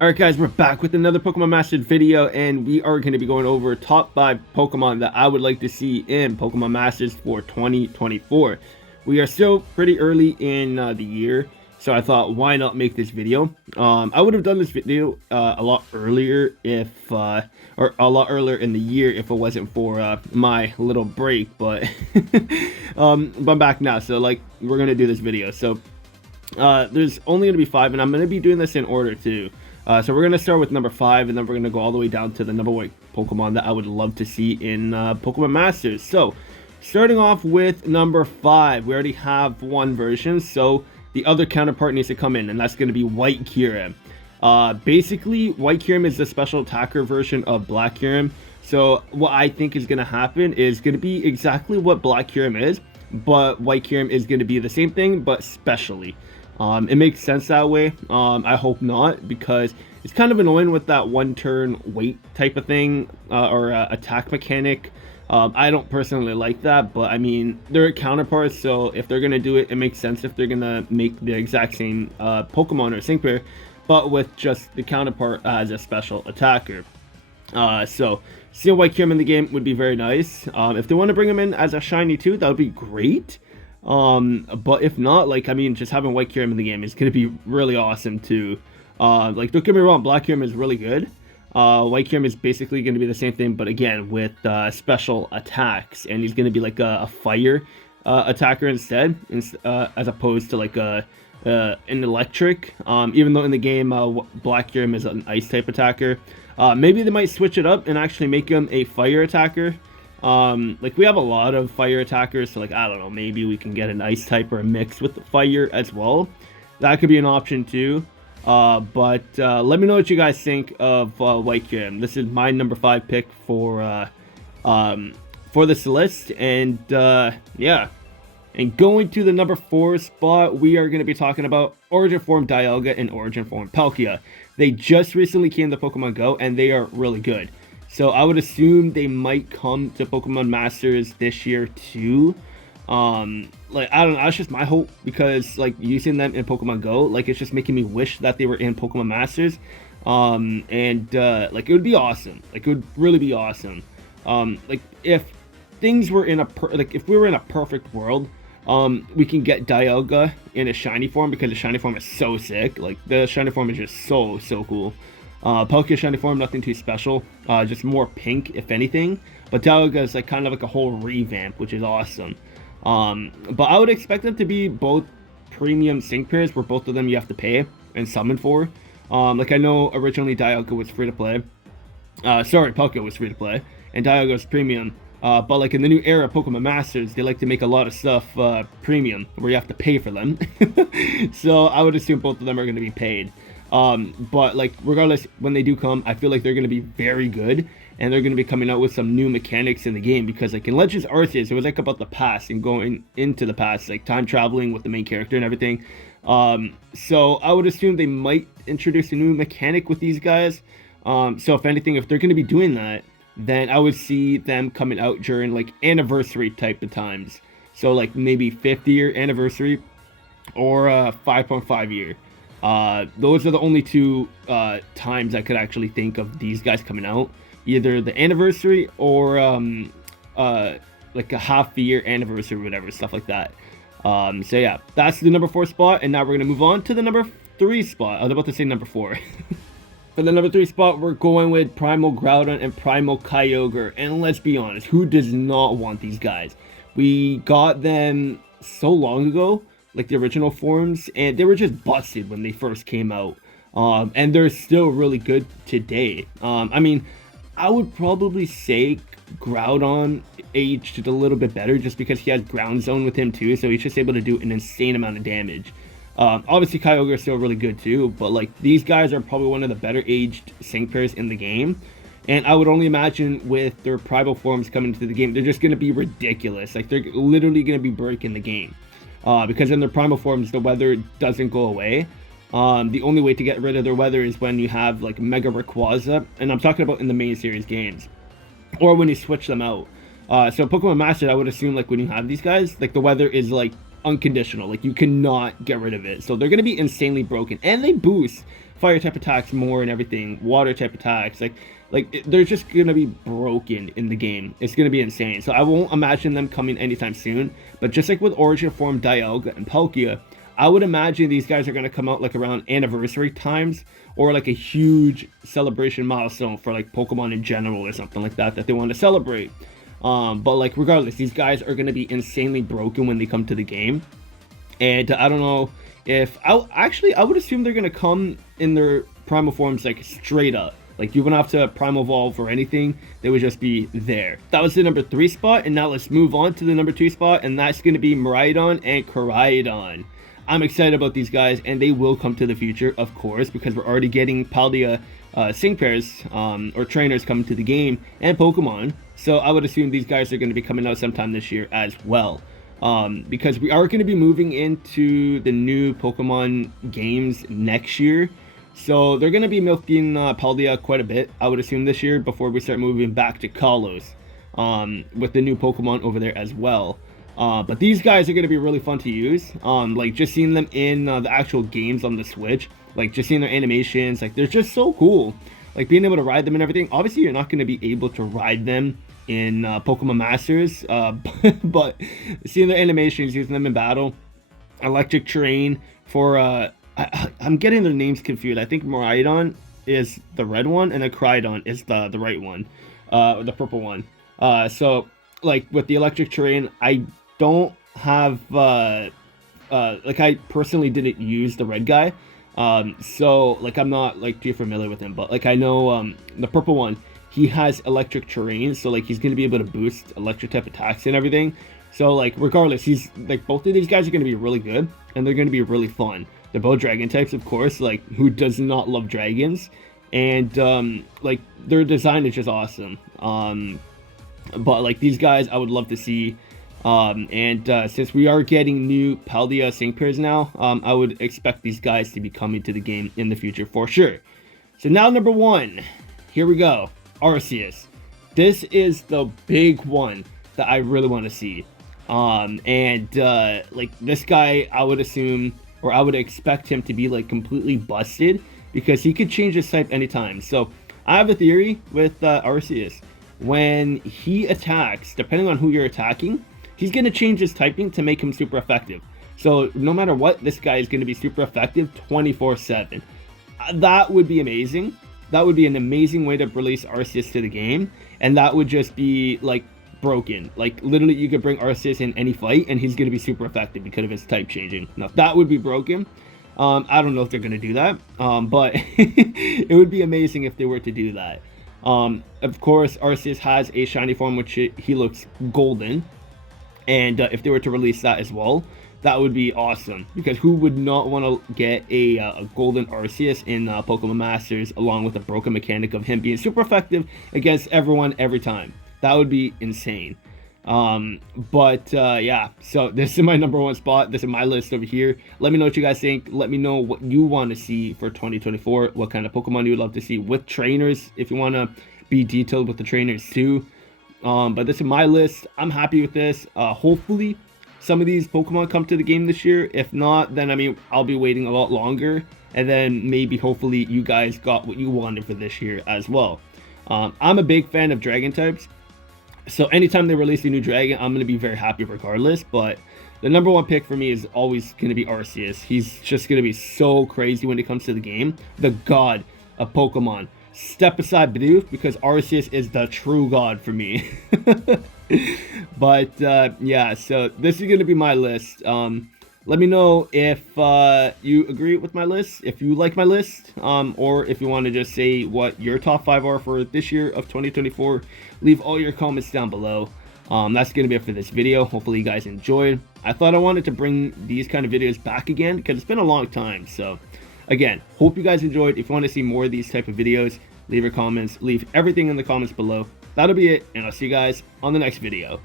Alright guys, we're back with another Pokemon Masters video, and we are going to be going over top 5 Pokemon that I would like to see in Pokemon Masters for 2024. We are still pretty early in the year, so I thought, why not make this video? I would have done this video a lot earlier if, or a lot earlier in the year if it wasn't for my little break, but, I'm back now, so like, we're going to do this video. So, there's only going to be 5, and I'm going to be doing this in order too. So we're going to start with number 5, and then we're going to go all the way down to the number 1 Pokemon that I would love to see in Pokemon Masters. So, starting off with number 5, we already have one version, so the other counterpart needs to come in, and that's going to be White Kyurem. Basically, White Kyurem is the special attacker version of Black Kyurem. So, what I think is going to happen is going to be exactly what Black Kyurem is, but White Kyurem is going to be the same thing, but specially. It makes sense that way. I hope not, because it's kind of annoying with that one turn wait type of thing, or attack mechanic. I don't personally like that, but I mean, they're counterparts, so if they're gonna do it, it makes sense if they're gonna make the exact same Pokemon or sync pair, but with just the counterpart as a special attacker. So seeing White Kyurem in the game would be very nice. If they want to bring him in as a shiny too, that would be great. But if not, like, I mean, just having White Kyurem in the game is going to be really awesome too. Like, don't get me wrong, Black Kyurem is really good. White Kyurem is basically going to be the same thing, but again, with special attacks, and he's going to be like a fire attacker instead, as opposed to like an electric. Even though in the game, Black Kyurem is an ice type attacker. Maybe they might switch it up and actually make him a fire attacker. Like, we have a lot of fire attackers, so like, I don't know, maybe we can get an ice type or a mix with the fire as well. That could be an option too. But let me know what you guys think of White Kyurem. This is my number 5 pick for this list, and yeah. And going to the number 4 spot, we are going to be talking about Origin Form Dialga and Origin Form Palkia. They just recently came to Pokemon Go, and they are really good. So I would assume they might come to Pokemon Masters this year too. Like, I don't know, that's just my hope, because like, using them in Pokemon Go, like, it's just making me wish that they were in Pokemon Masters. Like, it would be awesome. Like, it would really be awesome. Like, if things were in if we were in a perfect world, we can get Dialga in a shiny form, because the shiny form is so sick. Like, the shiny form is just so cool. Palkia shiny form, nothing too special, just more pink if anything, but Dialga is like kind of like a whole revamp, which is awesome. But I would expect them to be both premium sync pairs, where both of them you have to pay and summon for. Like, I know originally Dialga was free to play, Palkia was free to play, and Dialga was premium. But like, in the new era of Pokemon Masters, they like to make a lot of stuff premium, where you have to pay for them. So I would assume both of them are going to be paid. But like, regardless, when they do come, I feel like they're going to be very good, and they're going to be coming out with some new mechanics in the game, because like in Legends Arceus, it was like about the past and going into the past, like time traveling with the main character and everything. So I would assume they might introduce a new mechanic with these guys. So if anything, if they're going to be doing that, then I would see them coming out during like anniversary type of times. So like maybe 50-year anniversary or 5.5 year. Those are the only two times I could actually think of these guys coming out. Either the anniversary or like a half-year anniversary or whatever, stuff like that. So yeah, that's the number 4 spot, and now we're going to move on to the number 3 spot. I was about to say number 4. For the number 3 spot, we're going with Primal Groudon and Primal Kyogre. And let's be honest, who does not want these guys? We got them so long ago, like the original forms, and they were just busted when they first came out. And they're still really good today. I mean, I would probably say Groudon aged a little bit better, just because he has Ground Zone with him too, so he's just able to do an insane amount of damage. Obviously Kyogre is still really good too, but like, these guys are probably one of the better aged sync pairs in the game. And I would only imagine with their primal forms coming to the game, they're just going to be ridiculous. Like, they're literally going to be breaking the game. Because in their primal forms, the weather doesn't go away. The only way to get rid of their weather is when you have like Mega Rayquaza, and I'm talking about in the main series games, or when you switch them out. So Pokemon Masters, I would assume, like, when you have these guys, like, the weather is like unconditional. Like, you cannot get rid of it. So they're going to be insanely broken, and they boost fire type attacks more and everything, water type attacks. They're just going to be broken in the game. It's going to be insane. So I won't imagine them coming anytime soon, but just like with Origin Form, Dialga, and Palkia, I would imagine these guys are going to come out like around anniversary times, or like a huge celebration milestone for like Pokemon in general or something like that they want to celebrate. But like, regardless, these guys are going to be insanely broken when they come to the game. And I don't know if I would assume they're going to come in their primal forms like straight up. Like, you wouldn't have to primal evolve or anything. They would just be there. That was the number 3 spot, and now let's move on to the number 2 spot, and that's going to be Miraidon and Koraidon. I'm excited about these guys, and they will come to the future, of course, because we're already getting Paldea sync pairs or trainers coming to the game, and Pokemon. So I would assume these guys are going to be coming out sometime this year as well. Because we are going to be moving into the new Pokemon games next year. So they're going to be milking Paldea quite a bit, I would assume, this year before we start moving back to Kalos with the new Pokemon over there as well. But these guys are going to be really fun to use. Like, just seeing them in the actual games on the Switch, like just seeing their animations, like they're just so cool. Like, being able to ride them and everything. Obviously, you're not going to be able to ride them in Pokemon Masters, but seeing their animations, using them in battle. Electric Terrain for I'm getting their names confused. I think Miraidon is the red one, and then Koraidon is the right one, the purple one. So like with the Electric Terrain, I don't have like, I personally didn't use the red guy, so like I'm not like too familiar with him, but like I know the purple one, he has Electric Terrain, so like he's going to be able to boost electric type attacks and everything. So like, regardless, he's like, both of these guys are going to be really good, and they're going to be really fun. They're both dragon types, of course, like, who does not love dragons? And like, their design is just awesome. But like, these guys I would love to see. Since we are getting new Paldea sync pairs now, I would expect these guys to be coming to the game in the future for sure. So now number 1, here we go, Arceus. This is the big one that I really want to see. Like, this guy, I would assume, or I would expect him to be like completely busted, because he could change his type anytime. So I have a theory with Arceus. When he attacks, depending on who you're attacking, he's going to change his typing to make him super effective. So no matter what, this guy is going to be super effective 24/7. That would be amazing. That would be an amazing way to release Arceus to the game, and that would just be like broken. Like, literally, you could bring Arceus in any fight, and he's going to be super effective because of his type changing. Now, that would be broken. I don't know if they're going to do that, but it would be amazing if they were to do that. Of course, Arceus has a shiny form, which he looks golden, and if they were to release that as well, that would be awesome, because who would not want to get a golden Arceus in Pokemon Masters, along with a broken mechanic of him being super effective against everyone every time? That would be insane. Yeah, so this is my number 1 spot. This is my list over here. Let me know what you guys think. Let me know what you want to see for 2024, what kind of Pokemon you would love to see with trainers, if you want to be detailed with the trainers too. But this is my list. I'm happy with this. Hopefully some of these Pokemon come to the game this year. If not, then I mean, I'll be waiting a lot longer, and then maybe hopefully you guys got what you wanted for this year as well. I'm a big fan of dragon types, so anytime they release a new dragon, I'm going to be very happy regardless. But the number 1 pick for me is always going to be Arceus. He's just going to be so crazy when it comes to the game. The god of Pokemon. Step aside Bidoof, because Arceus is the true god for me. But yeah, so this is going to be my list. Let me know if you agree with my list, if you like my list, or if you want to just say what your top 5 are for this year of 2024. Leave all your comments down below. That's going to be it for this video. Hopefully you guys enjoyed. I thought I wanted to bring these kind of videos back again, because it's been a long time. So again, hope you guys enjoyed. If you want to see more of these type of videos, leave your comments, leave everything in the comments below. That'll be it, and I'll see you guys on the next video.